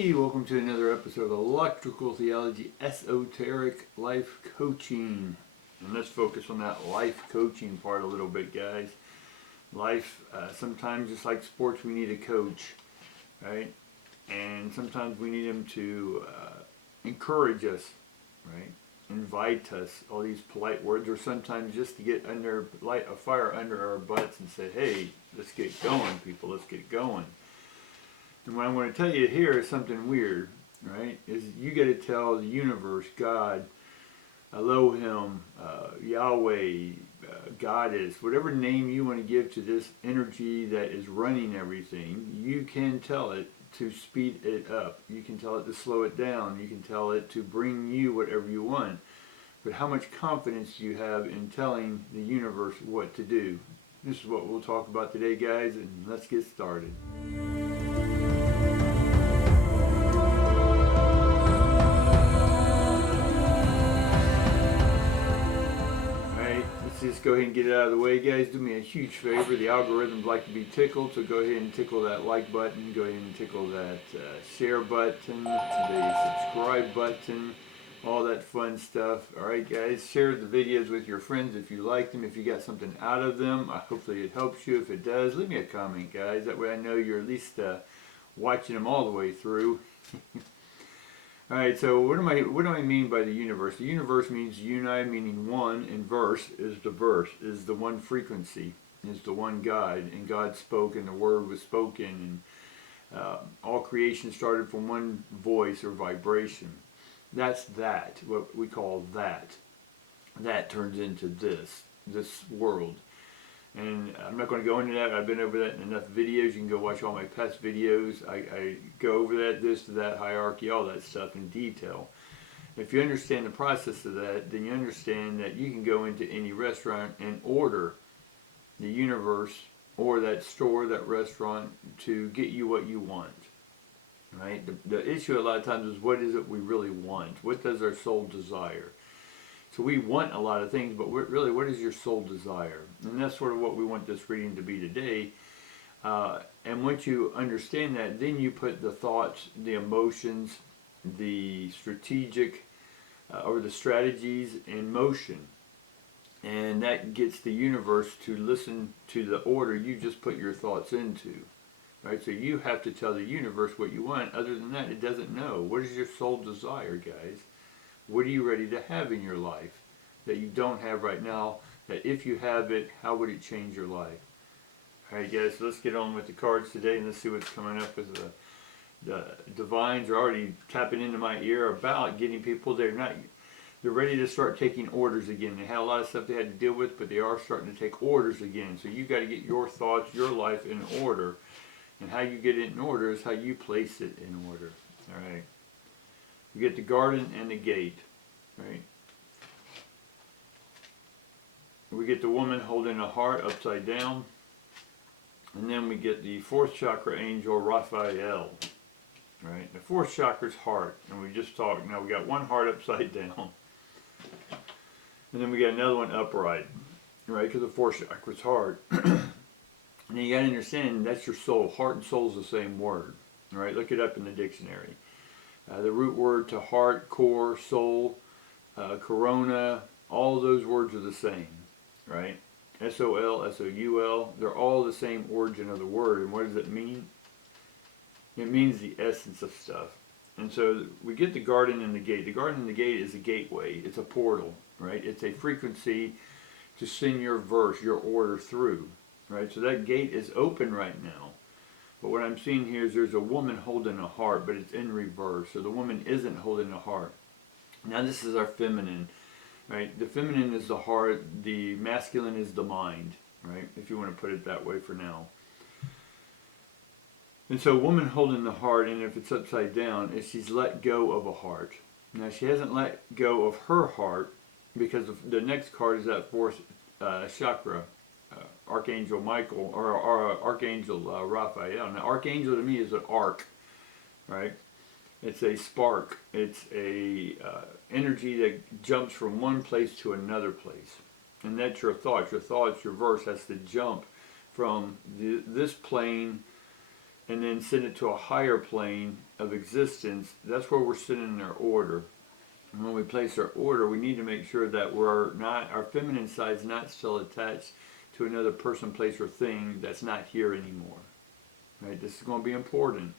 Hey, welcome to another episode of Electrical Theology, Esoteric Life Coaching. And let's focus on that life coaching part a little bit, guys. Life, sometimes just like sports, we need a coach, right? And sometimes we need them to encourage us, right? Invite us, all these polite words, or sometimes just to get light a fire under our butts and say, hey, let's get going, people, let's get going. And what I'm going to tell you here is something weird, right? Is you got to tell the universe, God, Elohim, Yahweh, Goddess, whatever name you want to give to this energy that is running everything, you can tell it to speed it up. You can tell it to slow it down. You can tell it to bring you whatever you want. But how much confidence do you have in telling the universe what to do? This is what we'll talk about today, guys, and let's get started. Let's just go ahead and get it out of the way, guys. Do me a huge favor. The algorithms like to be tickled, so go ahead and tickle that like button. Go ahead and tickle that share button, the subscribe button, all that fun stuff. All right, guys, share the videos with your friends if you like them, if you got something out of them. Hopefully it helps you. If it does, leave me a comment, guys. That way I know you're at least watching them all the way through. All right, so what do I mean by the universe? The universe means uni, meaning one, and verse, is the one frequency, is the one God, and God spoke, and the word was spoken, and all creation started from one voice or vibration. That's that, what we call that. That turns into this world. And I'm not going to go into that. I've been over that in enough videos. You can go watch all my past videos. I go over that, this to that, hierarchy, all that stuff in detail. If you understand the process of that, then you understand that you can go into any restaurant and order the universe or that store, that restaurant, to get you what you want. Right? The issue a lot of times is, what is it we really want? What does our soul desire? So we want a lot of things, but really, what is your soul desire? And that's sort of what we want this reading to be today. And once you understand that, then you put the thoughts, the emotions, the strategic, or the strategies in motion. And that gets the universe to listen to the order you just put your thoughts into. Right? So you have to tell the universe what you want. Other than that, it doesn't know. What is your soul desire, guys? What are you ready to have in your life that you don't have right now, that if you have it, how would it change your life? All right, guys, so let's get on with the cards today, and let's see what's coming up with the divines are already tapping into my ear about getting people. They're ready to start taking orders again. They had a lot of stuff they had to deal with, but they are starting to take orders again. So you've got to get your thoughts, your life in order. And how you get it in order is how you place it in order. All right. We get the garden and the gate, right? We get the woman holding a heart upside down. And then we get the fourth chakra angel, Raphael, right? The fourth chakra is heart. And we just talked, now we got one heart upside down. And then we got another one upright, right? Because the fourth chakra is heart. And you got to understand, that's your soul. Heart and soul is the same word, right? Look it up in the dictionary. The root word to heart, core, soul, corona, all those words are the same, right? S-O-L, S-O-U-L, they're all the same origin of the word. And what does it mean? It means the essence of stuff. And so we get the garden and the gate. The garden and the gate is a gateway. It's a portal, right? It's a frequency to send your verse, your order through, right? So that gate is open right now. But what I'm seeing here is there's a woman holding a heart, but it's in reverse. So the woman isn't holding a heart. Now this is our feminine, right? The feminine is the heart, the masculine is the mind, right? If you want to put it that way for now. And so a woman holding the heart, and if it's upside down, is she's let go of a heart. Now she hasn't let go of her heart, because the next card is that fourth chakra. Archangel Michael, or Archangel Raphael. Now, Archangel to me is an arc, right? It's a spark. It's a energy that jumps from one place to another place. And that's your thoughts. Your thoughts, your verse has to jump from this plane and then send it to a higher plane of existence. That's where we're sending our order. And when we place our order, we need to make sure that our feminine side's not still attached to another person, place, or thing that's not here anymore. Right? This is going to be important.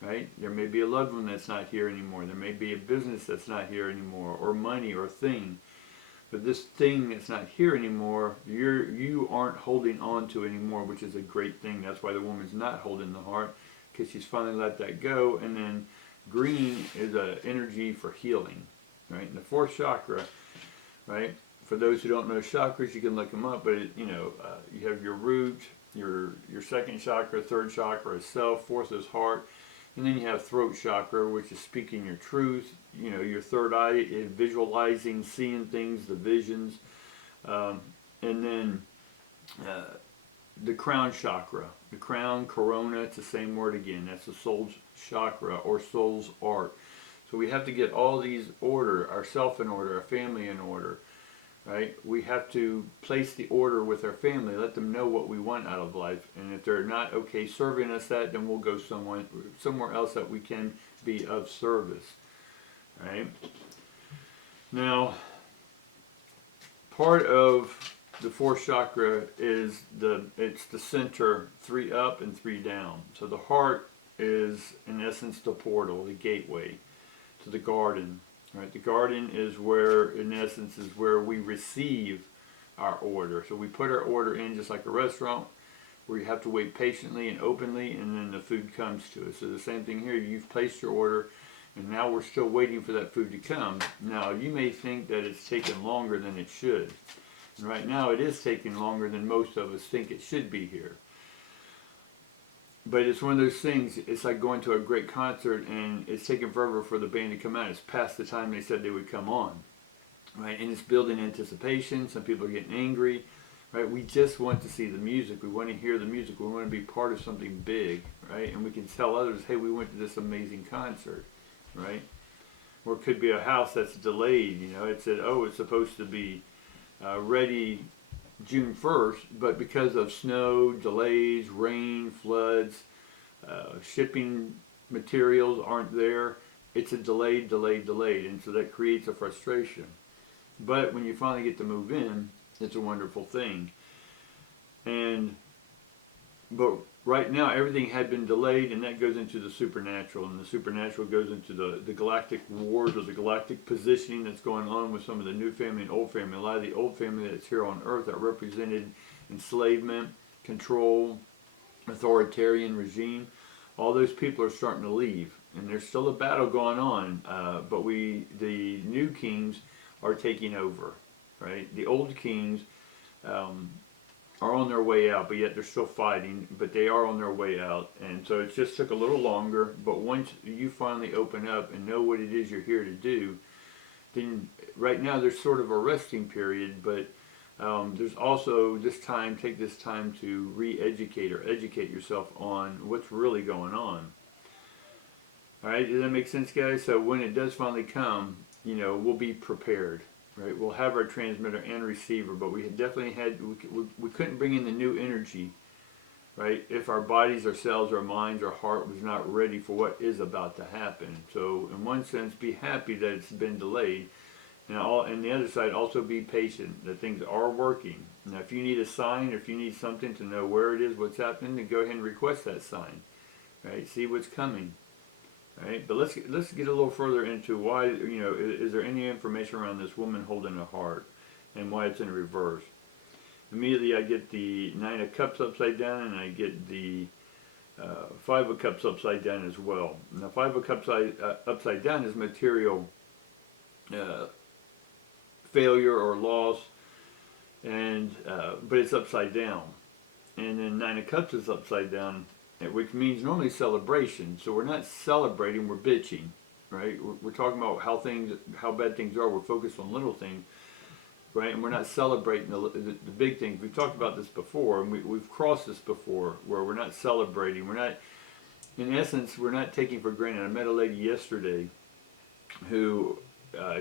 Right? There may be a loved one that's not here anymore. There may be a business that's not here anymore, or money, or thing. But this thing that's not here anymore, you aren't holding on to anymore, which is a great thing. That's why the woman's not holding the heart, because she's finally let that go. And then green is an energy for healing. Right? And the fourth chakra, right? For those who don't know chakras, you can look them up. But you have your root, your second chakra, third chakra is self, fourth is heart, and then you have throat chakra, which is speaking your truth. Your third eye is visualizing, seeing things, the visions, and then the crown chakra, the crown, corona. It's the same word again. That's the soul's chakra or soul's art. So we have to get all these order, ourself in order, our family in order, right? We have to place the order with our family, let them know what we want out of life. And if they're not okay serving us that, then we'll go somewhere else that we can be of service, right? Now, part of the fourth chakra is it's the center, 3 up and 3 down. So the heart is, in essence, the portal, the gateway to the garden. Right? The garden is where, in essence, is where we receive our order. So we put our order in just like a restaurant, where you have to wait patiently and openly, and then the food comes to us. So the same thing here. You've placed your order, and now we're still waiting for that food to come. Now, you may think that it's taken longer than it should. And right now, it is taking longer than most of us think it should be here. But it's one of those things, it's like going to a great concert and it's taking forever for the band to come out. It's past the time they said they would come on, right? And it's building anticipation. Some people are getting angry, right? We just want to see the music. We want to hear the music. We want to be part of something big, right? And we can tell others, hey, we went to this amazing concert, right? Or it could be a house that's delayed. It said, oh, it's supposed to be ready June 1st, but because of snow, delays, rain, floods, shipping materials aren't there, it's a delayed, and so that creates a frustration. But when you finally get to move in, it's a wonderful thing. But right now, everything had been delayed, and that goes into the supernatural, and the supernatural goes into the galactic wars or the galactic positioning that's going on with some of the new family and old family. A lot of the old family that's here on Earth that represented enslavement, control, authoritarian regime, all those people are starting to leave, and there's still a battle going on, but the new kings are taking over, right? The old kings are on their way out, but yet they're still fighting, but they are on their way out. And so it just took a little longer, but once you finally open up and know what it is you're here to do, then right now there's sort of a resting period, but there's also take this time to re-educate or educate yourself on what's really going on. All right, does that make sense, guys? So when it does finally come, we'll be prepared. Right, we'll have our transmitter and receiver, but we definitely we couldn't bring in the new energy, right? If our bodies, our cells, our minds, our heart was not ready for what is about to happen. So, in one sense, be happy that it's been delayed. Now, on the other side, also be patient that things are working. Now, if you need a sign, or if you need something to know where it is, what's happening, then go ahead and request that sign. Right, see what's coming. Right, but let's get a little further into why, is there any information around this woman holding a heart and why it's in reverse. Immediately I get the 9 of Cups upside down, and I get the 5 of Cups upside down as well. Now 5 of Cups upside down is material failure or loss, and but it's upside down. And then 9 of Cups is upside down, which means normally celebration. So we're not celebrating, we're bitching, right? We're talking about how bad things are. We're focused on little things, right? And we're not celebrating the big things. We've talked about this before, and we've crossed this before, where we're not celebrating. We're not, in essence, we're not taking for granted. I met a lady yesterday who,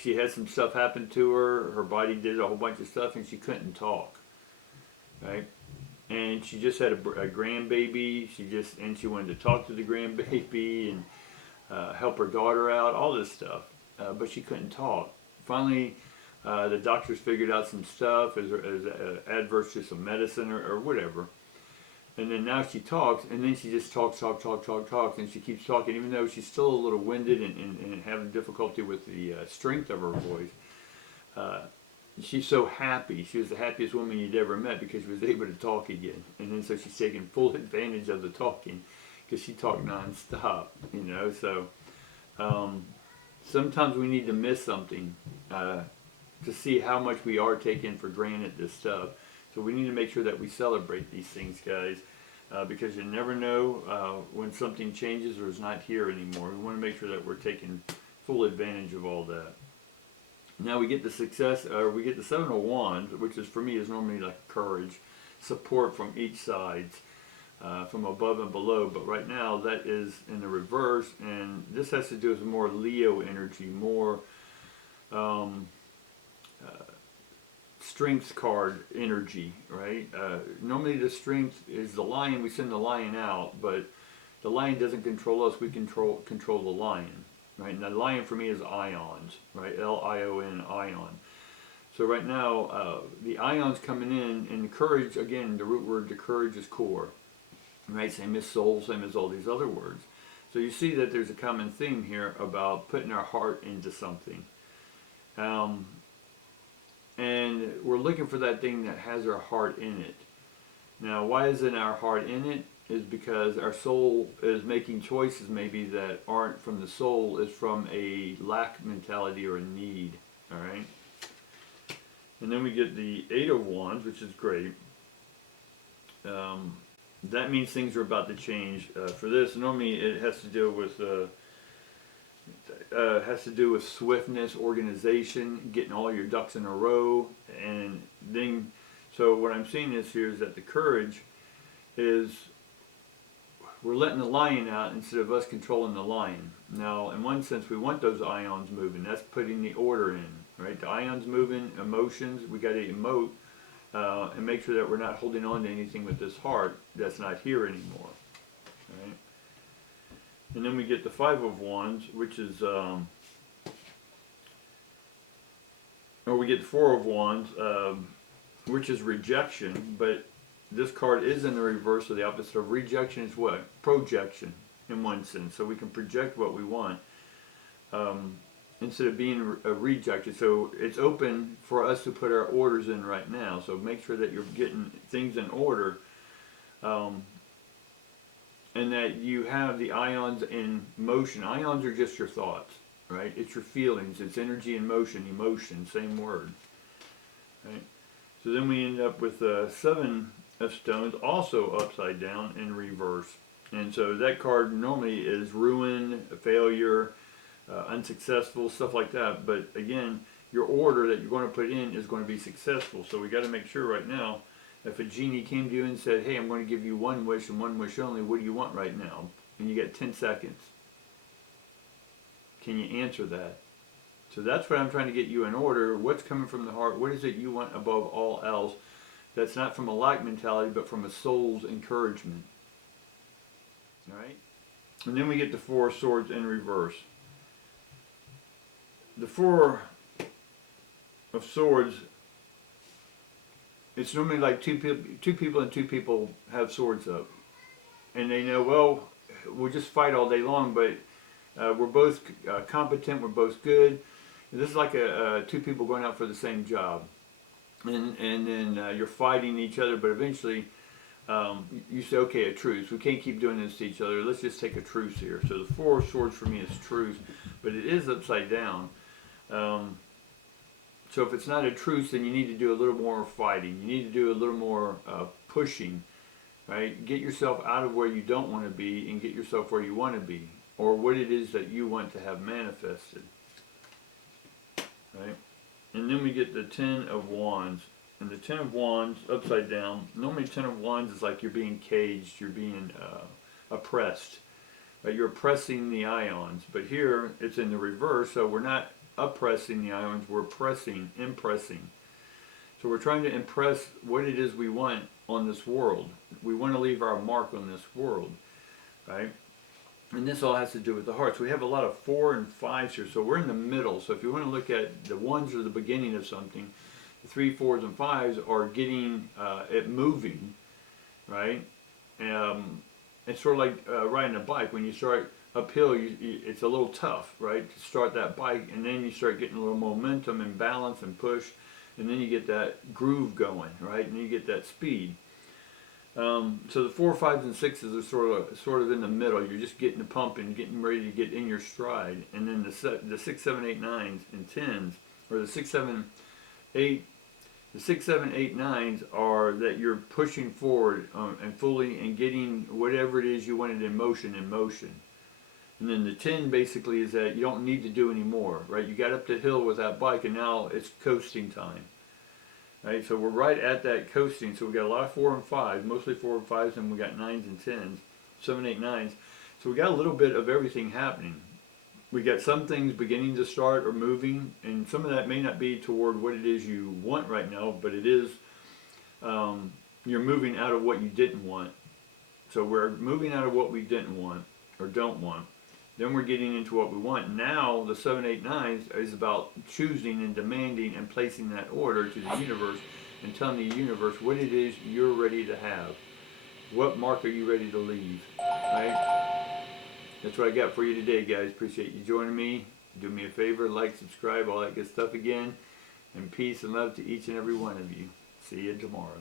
she had some stuff happen to her. Her body did a whole bunch of stuff, and she couldn't talk, right? and she just had a grandbaby. She wanted to talk to the grandbaby and help her daughter out, all this stuff, but she couldn't talk. Finally, the doctors figured out some stuff as adverse to some medicine or whatever. And then now she talks, and then she just talks, and she keeps talking, even though she's still a little winded and having difficulty with the strength of her voice. She's so happy. She was the happiest woman you'd ever met because she was able to talk again. And then so she's taking full advantage of the talking because she talked nonstop, you know. So sometimes we need to miss something to see how much we are taking for granted this stuff. So we need to make sure that we celebrate these things, guys, because you never know when something changes or is not here anymore. We want to make sure that we're taking full advantage of all that. Now we get the we get the Seven of Wands, which is for me is normally like courage, support from each side, from above and below. But right now that is in the reverse, and this has to do with more Leo energy, more strength card energy, right? Normally the strength is the lion. We send the lion out, but the lion doesn't control us. We control the lion, right? And the lion for me is ions, right? Lion, ion. So right now, the ions coming in, and the courage, again, the root word to courage is core, right? Same as soul, same as all these other words. So you see that there's a common theme here about putting our heart into something. And we're looking for that thing that has our heart in it. Now, why isn't our heart in it? Is because our soul is making choices maybe that aren't from the soul, is from a lack mentality or a need, all right? And then we get the Eight of Wands, which is great. That means things are about to change. For this, normally it has to do with swiftness, organization, getting all your ducks in a row, and then. So what I'm seeing is that the courage is we're letting the lion out instead of us controlling the lion. Now, in one sense, we want those ions moving. That's putting the order in, right? The ions moving, emotions. We got to emote and make sure that we're not holding on to anything with this heart that's not here anymore, right? And then we get the Five of Wands, which is, or we get the Four of Wands, which is rejection, but this card is in the reverse, so the opposite of rejection is what? Projection, in one sense. So we can project what we want instead of being rejected. So it's open for us to put our orders in right now. So make sure that you're getting things in order. And that you have the ions in motion. Ions are just your thoughts, right? It's your feelings. It's energy in motion, emotion, same word, right? So then we end up with Seven of Stones, also upside down in reverse. And so that card normally is ruin, failure, unsuccessful, stuff like that. But again, your order that you're going to put in is going to be successful. So we got to make sure right now, if a genie came to you and said, hey, I'm going to give you one wish and one wish only, what do you want right now? And you get 10 seconds. Can you answer that? So that's what I'm trying to get you in order. What's coming from the heart? What is it you want above all else? That's not from a lack mentality, but from a soul's encouragement. All right? And then we get the Four of Swords in reverse. The Four of Swords, it's normally like two people have swords up. And they know, well, we'll just fight all day long, but we're both competent, we're both good. This is like two people going out for the same job. And then you're fighting each other, but eventually you say, okay, a truce. We can't keep doing this to each other. Let's just take a truce here. So the Four of Swords for me is truce, but it is upside down. So if it's not a truce, then you need to do a little more fighting. You need to do a little more pushing, right? Get yourself out of where you don't want to be and get yourself where you want to be, or what it is that you want to have manifested, right? And then we get the Ten of Wands. And the Ten of Wands, upside down, normally Ten of Wands is like you're being caged, you're being oppressed. Right? You're oppressing the ions. But here, it's in the reverse, so we're not oppressing the ions, we're impressing. So we're trying to impress what it is we want on this world. We want to leave our mark on this world, right? And this all has to do with the heart. So we have a lot of 4 and 5s here. So we're in the middle. So if you want to look at the 1s are the beginning of something, the 3, 4s, and 5s are getting it moving, right? It's sort of like riding a bike. When you start uphill, it's a little tough, right, to start that bike, and then you start getting a little momentum and balance and push, and then you get that groove going, right, and you get that speed. So the 4, 5s, and 6s are sort of in the middle. You're just getting the pump and getting ready to get in your stride. And then the 6, 7, 8, 9s, and 10s, or the 6, 7, 8. The 6, 7, 8, 9s are that you're pushing forward and fully and getting whatever it is you wanted in motion. And then the 10 basically is that you don't need to do any more, right? You got up the hill with that bike and now it's coasting time. Right, so we're right at that coasting. So we got a lot of 4 and 5, mostly 4 and 5s, and we got 9s and 10s, 7, 8, 9s. So we got a little bit of everything happening. We got some things beginning to start or moving, and some of that may not be toward what it is you want right now, but it is, you're moving out of what you didn't want. So we're moving out of what we didn't want or don't want. Then we're getting into what we want. Now the 7, 8, 9s is about choosing and demanding and placing that order to the universe and telling the universe what it is you're ready to have. What mark are you ready to leave, right? That's what I got for you today, guys. Appreciate you joining me. Do me a favor, like, subscribe, all that good stuff again. And peace and love to each and every one of you. See you tomorrow.